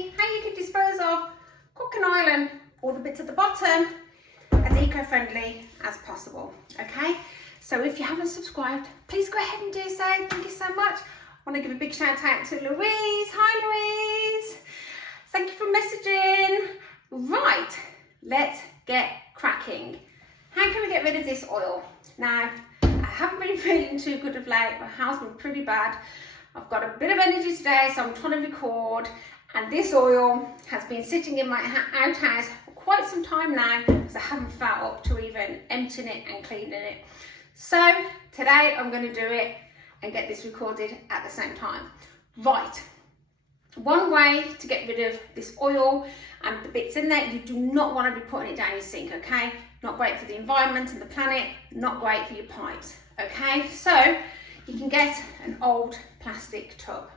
me how you can dispose of cooking oil and all the bits at the bottom as eco-friendly as possible. Okay, so if you haven't subscribed, please go ahead and do so. Thank you so much. I want to give a big shout out to Louise. Hi Louise, thank you for messaging. Right, let's get cracking. How can we get rid of this oil? Now, I haven't been feeling too good of late. My house has been pretty bad. I've got a bit of energy today, so I'm trying to record, and this oil has been sitting in my outhouse for quite some time now because I haven't felt up to even emptying it and cleaning it. So today I'm going to do it and get this recorded at the same time. Right, one way to get rid of this oil and the bits in there, you do not want to be putting it down your sink, okay? Not great for the environment and the planet, not great for your pipes, okay? So you can get an old plastic tub,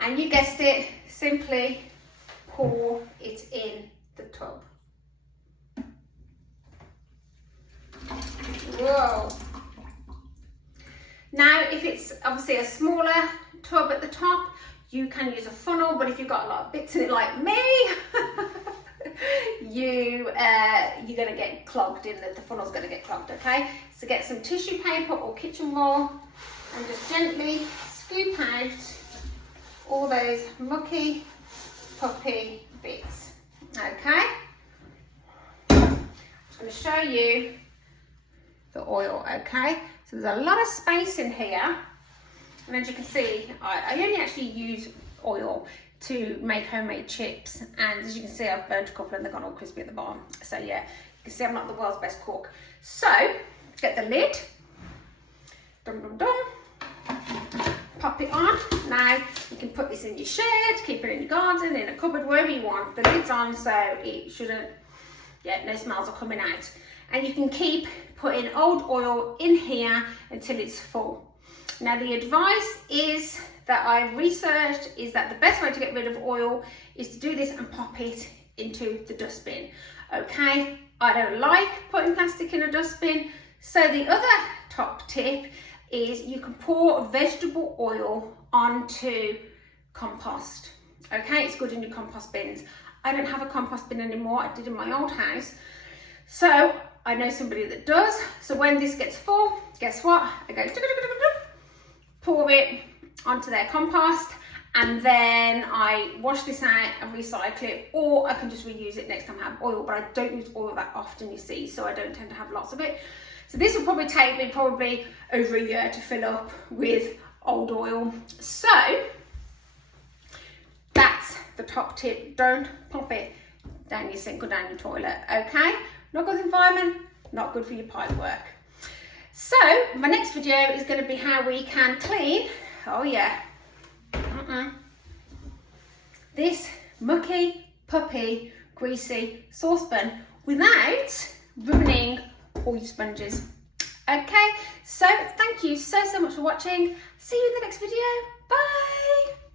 and you guessed it, simply pour it in the tub. Whoa. Now, if it's obviously a smaller tub at the top, you can use a funnel, but if you've got a lot of bits in it like me, you're going to get clogged in, the funnel's going to get clogged, okay? So get some tissue paper or kitchen roll and just gently scoop out all those mucky, puppy bits, okay? I'm just going to show you the oil, okay? So there's a lot of space in here, and as you can see, I only actually use oil to make homemade chips, and as you can see, I've burnt a couple and they've gone all crispy at the bottom. So yeah, you can see I'm not the world's best cook. So get the lid, dum dum dum, pop it on. Now you can put this in your shed, keep it in your garden, in a cupboard, wherever you want. The lid's on, so it shouldn't, yeah, no smells are coming out. And you can keep putting old oil in here until it's full. Now the advice is that I've researched is that the best way to get rid of oil is to do this and pop it into the dustbin, okay? I don't like putting plastic in a dustbin, so the other top tip is you can pour vegetable oil onto compost, okay? It's good in your compost bins. I don't have a compost bin anymore, I did in my old house, so I know somebody that does. So when this gets full, guess what? I go pour it onto their compost, and then I wash this out and recycle it, or I can just reuse it next time I have oil, but I don't use oil that often, you see, so I don't tend to have lots of it. So this will probably take me over a year to fill up with old oil. So that's the top tip. Don't pop it down your sink or down your toilet, okay? Not good for the environment, not good for your pipe work. So my next video is going to be how we can clean, oh yeah, this mucky, puppy, greasy saucepan without ruining all your sponges. Okay, so thank you so much for watching. See you in the next video. Bye.